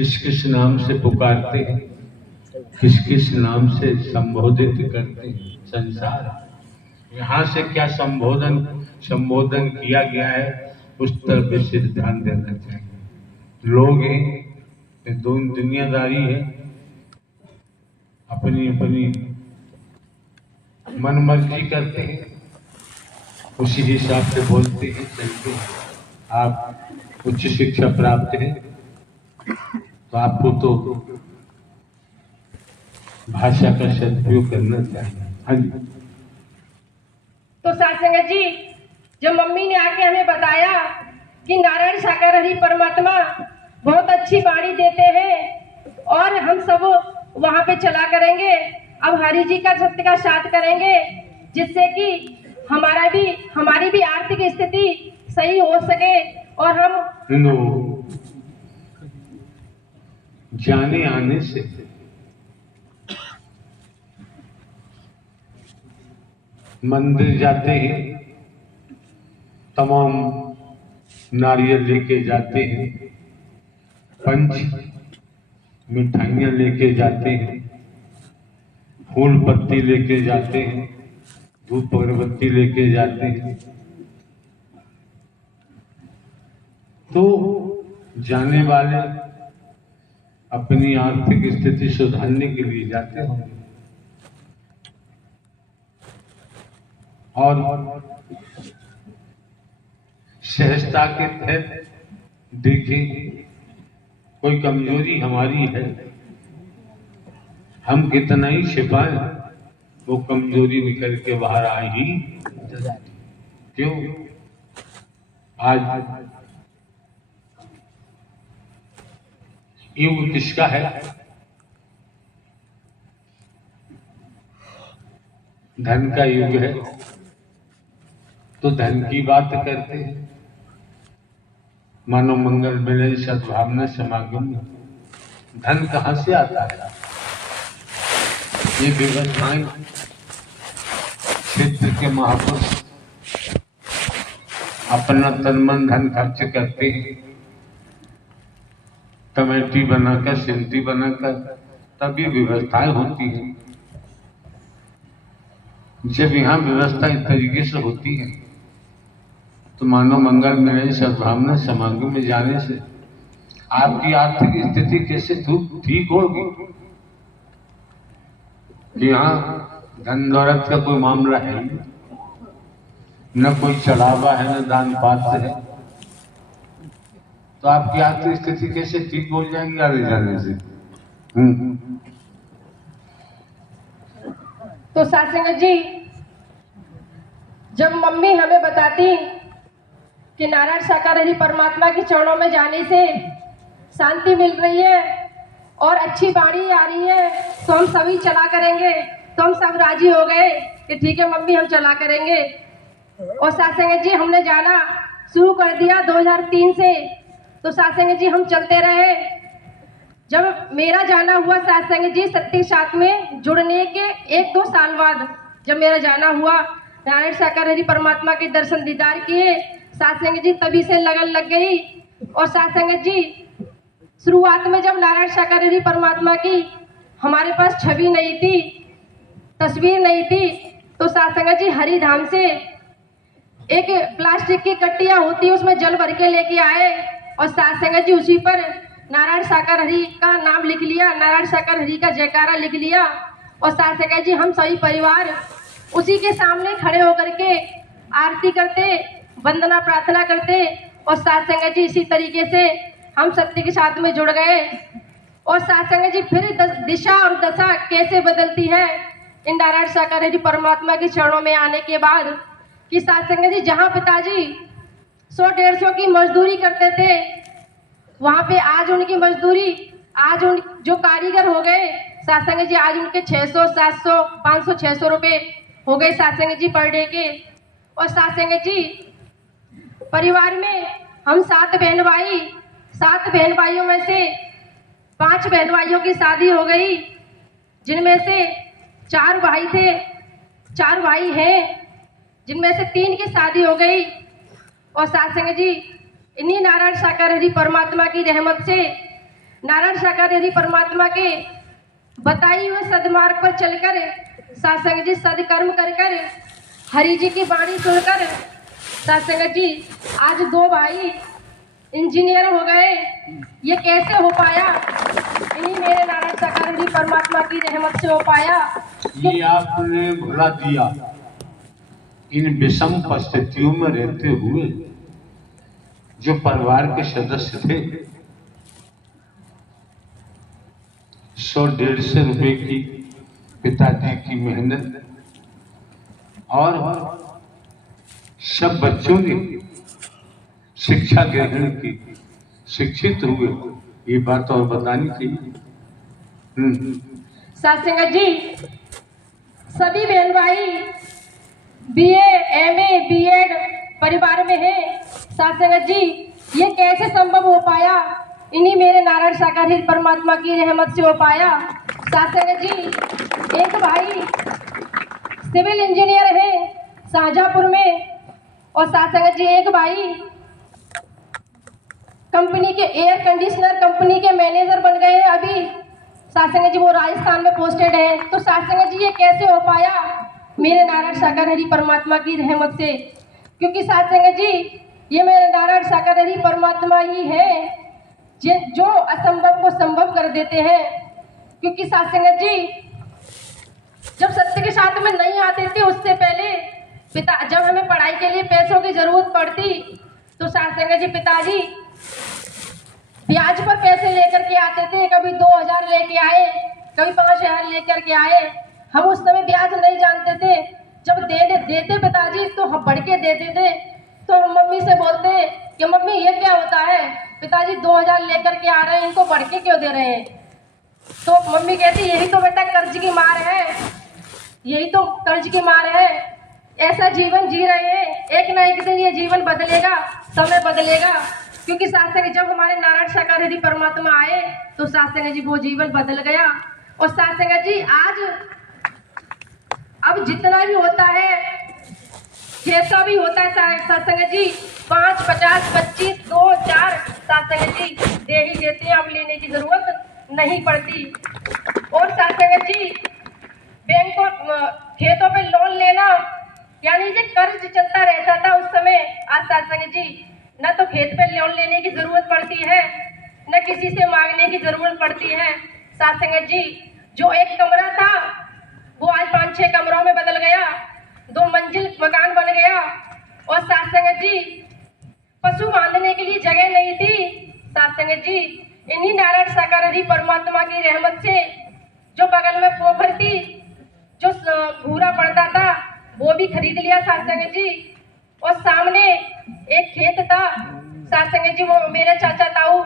किस किस नाम से पुकारते हैं, किस किस नाम से संबोधित करते हैं। संसार यहाँ से क्या संबोधन किया गया है, उस तरफ विशेष ध्यान देना चाहिए। लोग हैं, दुनियादारी है, अपनी अपनी मन मर्जी करते हैं, उसी हिसाब से बोलते हैं, चलते हैं। आप उच्च शिक्षा प्राप्त है तो आपको तो भाषा का सदुपयोग करना चाहिए। हाँ जी। तो सत्संग जी, जब मम्मी ने आके हमें बताया कि नारायण साकार हरि परमात्मा बहुत अच्छी वाणी देते हैं और हम सब वहां पे चला करेंगे, अब हरि जी का सत्य का साथ करेंगे, जिससे कि हमारी भी आर्थिक स्थिति सही हो सके और हम जाने आने से मंदिर जाते हैं, तमाम नारियल लेके जाते हैं, पंच मिठाइयाँ लेके जाते हैं, फूल पत्ती लेके जाते हैं, धूप अगरबत्ती लेके जाते हैं। तो जाने वाले अपनी आर्थिक स्थिति सुधारने के लिए जाते होंगे और सहजता के तहत देखें कोई कमजोरी हमारी है, हम कितना ही छिपाएं वो कमजोरी निकल के बाहर आएगी। क्यों? आज युग किसका है? धन का युग है, तो धन की बात करते हैं। मानव मंगल मिलन सद्भावना समागम में धन कहां से आता है? ये व्यवस्थाएं क्षेत्र के महापुरुष अपना तन मन धन खर्च करते हैं, कमेटी बनाकर, समिति बनाकर, तभी व्यवस्थाएं होती हैं। जब यहाँ व्यवस्था इस तरीके से होती है तो मानव मंगल मिलन सद्भावना समागम में जाने से आपकी आर्थिक स्थिति कैसे ठीक होगी? यहाँ धन दौलत का कोई मामला है ही, न कोई चढ़ावा है, न दान पात्र है, तो आपकी आर्थिक स्थिति कैसे ठीक हो जाएगी आगे जाने से? तो सत्संग जी, जब मम्मी हमें बताती कि नारायण साकार हरि परमात्मा के चरणों में जाने से शांति मिल रही है और अच्छी बाड़ी आ रही है, तो हम सभी चला करेंगे, तो हम सब राजी हो गए कि ठीक है मम्मी, हम चला करेंगे। और सत्संग जी, हमने जाना शुरू कर दिया 2003 से। तो सत्संग जी, हम चलते रहे। जब मेरा जाना हुआ सत्संग जी, सत्य साथ में जुड़ने के 1-2 साल बाद जब मेरा जाना हुआ, नारायण साकार हरि परमात्मा के दर्शन दीदार किए, सत्संग जी तभी से लगन लग गई। और सत्संग जी, शुरुआत में जब नारायण साकार हरि परमात्मा की हमारे पास छवि नहीं थी, तस्वीर नहीं थी, तो सत्संग जी हरिधाम से एक प्लास्टिक की कट्टियां होती, उसमें जल भर के लेके आए और सत्संग जी उसी पर नारायण साकार हरि का नाम लिख लिया, नारायण साकार हरि का जयकारा लिख लिया। और सत्संग जी, हम सभी परिवार उसी के सामने खड़े होकर के आरती करते, वंदना प्रार्थना करते। और सत्संग जी, इसी तरीके से हम सत्य के साथ में जुड़ गए। और सत्संग जी, फिर दिशा और दशा कैसे बदलती है इन नारायण साकार हरि परमात्मा के चरणों में आने के बाद, कि सत्संग जी, जहाँ पिताजी 100-150 की मजदूरी करते थे, वहां पे आज उनकी मजदूरी, आज उन जो कारीगर हो गए सत्संग जी, आज उनके 600, 700, 500, 600 रुपए हो गए सत्संग जी पर डे के। और सत्संग जी, परिवार में हम 7 बहन भाई, 7 बहन भाइयों में से 5 बहन भाइयों की शादी हो गई, जिनमें से 4 भाई थे, 4 भाई हैं, जिनमें से 3 की शादी हो गई। और सत्संग जी, इन्हीं नारायण साकार हरि परमात्मा की रहमत से नारायण साकार यदि परमात्मा के बताई हुए सदमार्ग पर चलकर सत्संग जी सदकर्म कर कर हरि जी की वाणी सुनकर सत्संग जी आज दो भाई इंजीनियर हो गए। ये कैसे हो पाया? इन्हीं मेरे नारायण साकार यदि परमात्मा की रहमत से हो पाया। ये आपने भुला दिया, इन विषम परिस्थितियों में रहते हुए जो परिवार के सदस्य थे 100-150 रुपए की पिताजी की मेहनत और सब बच्चों ने शिक्षा ग्रहण की, शिक्षित हुए, ये बात और बतानी चाहिए। सत्संग जी सभी बहन भाई बीए, एमए, बीएड परिवार में है। सत्संग जी ये कैसे संभव हो पाया? इन्हीं मेरे नारायण साकार परमात्मा की रहमत से हो पाया। सत्संग जी एक भाई सिविल इंजीनियर है शाहजहांपुर में, और सत्संग जी एक भाई कंपनी के एयर कंडीशनर कंपनी के मैनेजर बन गए हैं अभी। सत्संग जी वो राजस्थान में पोस्टेड है। तो सत्संग जी ये कैसे हो पाया? मेरे नारायण साकार हरि परमात्मा की रहमत से। क्योंकि सत्संग जी ये मेरे नारायण साकार हरि परमात्मा ही है जो असंभव को संभव कर देते हैं। क्योंकि सत्संग जी जब सत्य के साथ में नहीं आते थे उससे पहले जब हमें पढ़ाई के लिए पैसों की जरूरत पड़ती तो सत्संग जी पिताजी ब्याज पर पैसे लेकर के आते थे। कभी 2000 लेके आए, कभी 5000 लेकर के आए। हम उस समय ब्याज नहीं जानते थे। जब देते पिताजी तो हम बढ़ के देते थे। तो मम्मी से बोलते कि मम्मी ये क्या होता है? पिताजी 2000 लेकर के आ रहे हैं, इनको बढ़ के क्यों दे रहे हैं? तो मम्मी कहती यही तो बेटा कर्ज की मार है, यही तो कर्ज की मार है। ऐसा जीवन जी रहे हैं, एक ना एक दिन ये जीवन बदलेगा, समय बदलेगा। क्योंकि सत्संग जब हमारे नारायण साकार हरि परमात्मा आए तो सत्संग जी वो जीवन बदल गया। और सत्संग जी आज अब जितना भी होता है, जैसा भी होता है सत्संग जी 5, 50, 25, 2, 4 सत्संग जी दे ही देते हैं। अब लेने की जरूरत नहीं पड़ती। और सत्संग जी बैंकों खेतों पे लोन लेना यानी कि कर्ज चलता रहता था उस समय। आज सत्संग जी न तो खेत पे लोन लेने की जरूरत पड़ती है, न किसी से मांगने की जरूरत पड़ती है। सत्संग जी जो एक कमरा था वो आज 5-6 कमरों में बदल गया, 2 मंजिल मकान बन गया। और सत्संग जी पशु बांधने के लिए जगह नहीं थी। सत्संग जी इन्हीं नारायण साकार हरि परमात्मा की रहमत से जो बगल में पोखर थी, जो भूरा पड़ता था वो भी खरीद लिया सत्संग जी। और सामने एक खेत था सत्संग जी, वो मेरे चाचा ताऊ